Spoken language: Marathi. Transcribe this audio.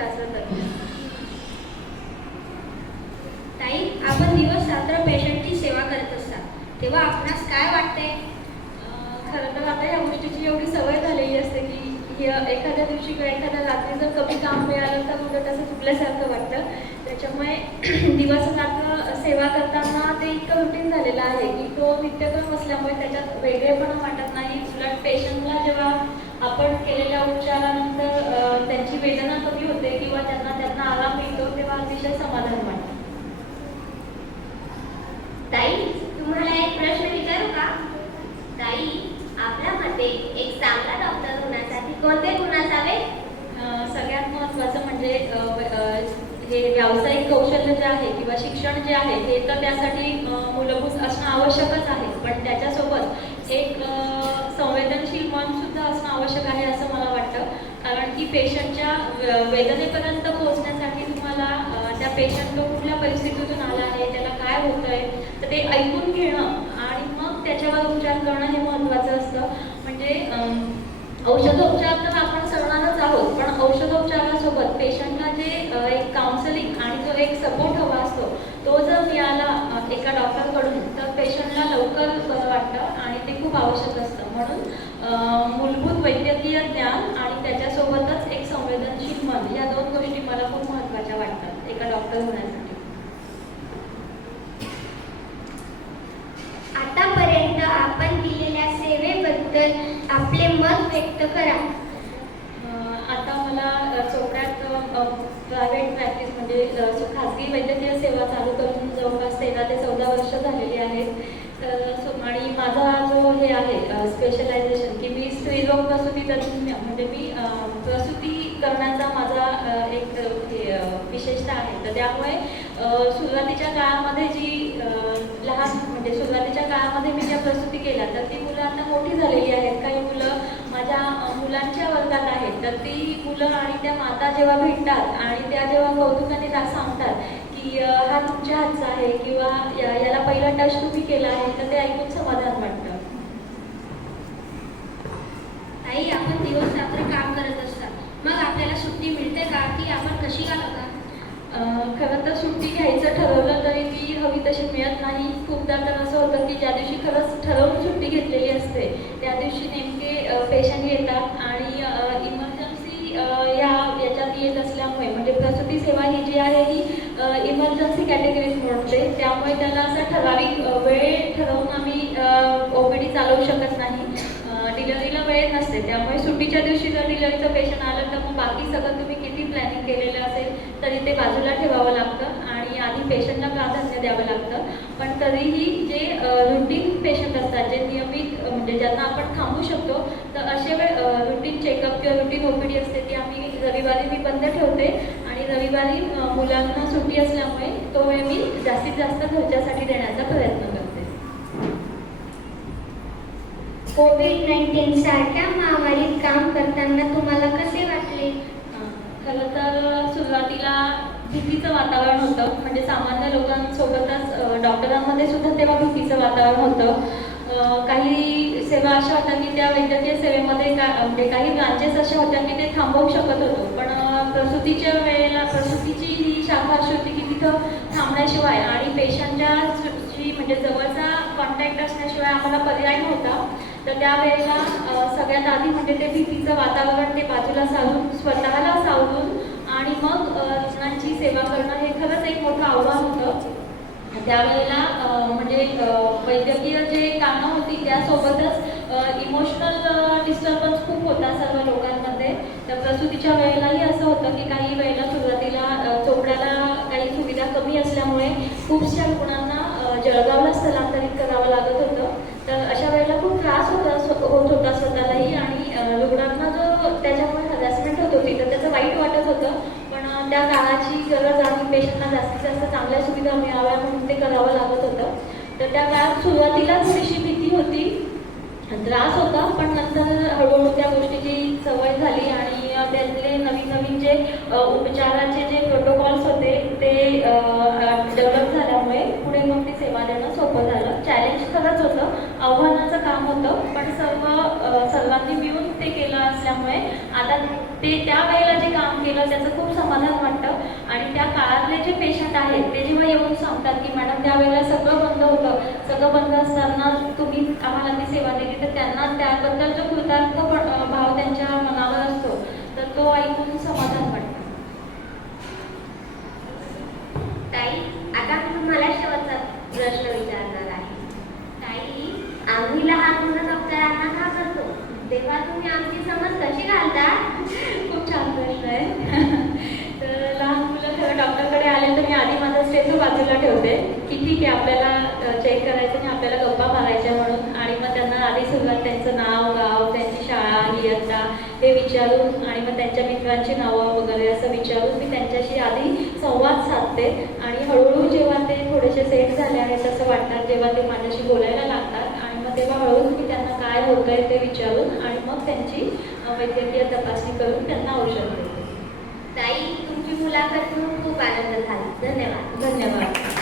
शास्त्र ताई आपण दिवस रात्र पेशंटची सेवा करत असतात. तेव्हा आपणास काय वाटते खरं तर आता या गोष्टीची एवढी सवय झालेली असते की एखाद्या दिवशी किंवा एखाद्या रात्री जर कमी काम मिळालं तर मग तसं चुकल्यासारखं वाटतं. त्याच्यामुळे दिवस रात्र सेवा करताना ते इतकं रुटीन झालेलं आहे की तो नित्यक्रम असल्यामुळे त्याच्यात वेगळेपणा वाटत नाही. म्हणजे हे व्यावसायिक कौशल्य जे आहे किंवा शिक्षण जे आहे हे तर त्यासाठी मूलभूत असणं आवश्यकच आहे. पण त्याच्यासोबत एक संवेदनशील मन सुद्धा असणं आवश्यक आहे असं मला वाटतं. कारण की पेशंटच्या वेदनेपर्यंत पोहोचण्यासाठी तुम्हाला त्या पेशंट तो कुठल्या परिस्थितीतून आला आहे त्याला काय होतंय तर ते ऐकून घेणं आणि मग त्याच्यावर उपचार करणं हे महत्त्वाचं असतं. म्हणजे औषधोपचार तर आपण करणारच आहोत पण औषधोपचारासोबत पेशंटला जे एक काउन्सिलिंग आणि जो एक सपोर्ट हवा असतो तो जर मिळाला एका डॉक्टरकडून तर पेशंटला लवकर बरं वाटतं आणि ते खूप आवश्यक असतं. म्हणून मूलभूत वैद्यकीय ज्ञान आणि त्याच्यासोबतच एक संवेदनशील मन या दोन गोष्टी मला खूप महत्त्वाच्या वाटतात एका डॉक्टर होण्यासाठी. व्यक्त करा. आता मला अ, चोपड्यात प्रायव्हेट प्रॅक्टिस म्हणजे खाजगी वैद्यकीय सेवा चालू करून जवळपास तेरा ते चौदा वर्ष झालेली आहेत. तर आणि माझा जो हे आहे स्पेशलायझेशन की मी स्त्रीरोग प्रसूती तज्ज्ञ म्हणजे मी प्रसूती करण्याचा माझा एक विशेषता आहे. तर त्यामुळे सुरुवातीच्या काळामध्ये जी लहान म्हणजे सुरुवातीच्या काळामध्ये मी ज्या प्रसूती केल्या तर ती मुलं आता मोठी झालेली आहेत. काही मुलं अ, मुलांच्या वर्गात आहेत तर ती मुलं आणि त्या माता जेव्हा भेटतात आणि त्या जेव्हा कौतुकाने सांगतात की हा तुमच्या हातचा आहे किंवा या- याला पहिला टच तुम्ही केला आहे तर ते ऐकून समाधान वाटतं. ताई आपण दिवस रात्र काम करत असतात. मग आपल्याला सुट्टी मिळते का? की आपण कशी घालवता? खरं तर सुट्टी घ्यायचं ठरवलं तरी ती हवी तशी मिळत नाही. खूपदा तर असं होतं की ज्या दिवशी खरंच ठरवून सुट्टी घेतलेली असते त्या दिवशी नेमके पेशंट येतात आणि इमर्जन्सी या याच्यात येत असल्यामुळे म्हणजे प्रसूती सेवा ही जी आहे ही इमर्जन्सी कॅटेगरीत मोडते त्यामुळे त्याला असं ठराविक वेळ ठरवून आम्ही ओ पी डी चालवू शकत नाही. डिलिव्हरीला वेळ नसते. त्यामुळे सुट्टीच्या दिवशी जर डिलिव्हरीचं पेशंट आलं तर मग बाकी सगळं तुम्ही किती प्लॅनिंग केलेलं असेल तरी ते बाजूला ठेवावं लागतं आणि आधी पेशंटला प्राधान्य द्यावं लागतं. पण तरीही जे रुटीन पेशंट असतात जे नियमित म्हणजे ज्यांना आपण थांबू शकतो तर असे वेळ रुटीन चेकअप किंवा रुटीन ओपीडी असते ती आम्ही रविवारी मी बंद ठेवते. आणि रविवारी मुलांना सुट्टी असल्यामुळे तो वेळ मी जास्तीत जास्त घरच्यासाठी देण्याचा प्रयत्न करते. कोविड नाईन्टीन सारख्या महामारीत काम करताना तुम्हाला कसे वाटले? खरं तर सुरुवातीला भीतीचं वातावरण होतं. म्हणजे सामान्य लोकांसोबतच डॉक्टरांमध्ये सुद्धा तेव्हा भीतीचं वातावरण होतं. काही सेवा अशा होत्या की त्या वैद्यकीय सेवेमध्ये का म्हणजे काही ब्रांचेस अशा होत्या की ते थांबवू शकत होतो. पण प्रसूतीच्या वेळेला प्रसूतीची ही शाखा अशी होती की तिथं थांबण्याशिवाय आणि पेशंटच्या जी म्हणजे जवळचा कॉन्टॅक्ट असण्याशिवाय आम्हाला पर्याय नव्हता. तर त्यावेळेला सगळ्यात आधी म्हणजे ते भीतीचं वातावरण ते बाजूला सारून स्वतःला सावरून आणि मग रुग्णांची सेवा करणं हे खरंच एक मोठं आव्हान होतं. त्यावेळेला म्हणजे वैद्यकीय जे कामं होती त्यासोबतच इमोशनल डिस्टर्बन्स खूप होता सर्व लोकांमध्ये. तर प्रसूतीच्या वेळेलाही असं होतं की काही वेळेला सुरुवातीला चोपड्याला काही सुविधा कमी असल्यामुळे खूपशा रुग्णांना जळगावला स्थलांतरित करावं लागत होतं. तर अशा वेळेला खूप त्रास होता होत होता स्वतःलाही आणि रुग्णांना जो त्याच्यामुळे हरॅसमेंट होत होती तर त्याचं वाईट वाटत होतं. पण त्या काळाची गरज आणि पेशंटना जास्तीत जास्त चांगल्या सुविधा मिळाव्या म्हणून ते करावं लागत होतं. तर त्या काळात सुरुवातीला थोडीशी भीती होती. त्रास होता पण नंतर हळूहळू त्या गोष्टीची सवय झाली आणि त्यातले नवीन नवीन जे उपचाराचे जे प्रोटोकॉल्स होते ते डेव्हलप झाल्यामुळे पुढे मग ती सेवा देणं सोपं झालं. चॅलेंज खरंच होतं आव्हानाचं काम होतं पण सर्व सर्वांनी मिळून ते केलं असल्यामुळे आता ते त्यावेळेला जे काम केलं त्याचं खूप समाधान वाटतं. आणि त्या काळातले जे पेशंट आहेत ते जेव्हा येऊन सांगतात की मॅडम त्यावेळेला वर्ग बंद असताना तुम्ही आम्हाला ती सेवा दिली तर त्यांना त्याबद्दल जो कृतार्थ भाव त्यांच्या मनावर असतो तर तो ऐकून समाधान बाजूला ठेवते की ठीक आहे आपल्याला चेक करायचं आणि आपल्याला गप्पा मारायच्या म्हणून आणि मग त्यांना आधी सुरुवात त्यांचं नाव गाव त्यांची शाळा इयत्ता हे विचारून आणि मग त्यांच्या मित्रांची नावं वगैरे असं विचारून मी त्यांच्याशी आधी संवाद साधते आणि हळूहळू जेव्हा ते थोडेसे सेट झाले आणि तसं वाटतात तेव्हा ते माझ्याशी बोलायला लागतात आणि मग तेव्हा हळूहळू मी त्यांना काय होतंय ते विचारून आणि मग त्यांची वैद्यकीय तपासणी करून त्यांना औषध देते. ताई मुलाखत घेऊन खूप आनंद झाला. धन्यवाद. धन्यवाद.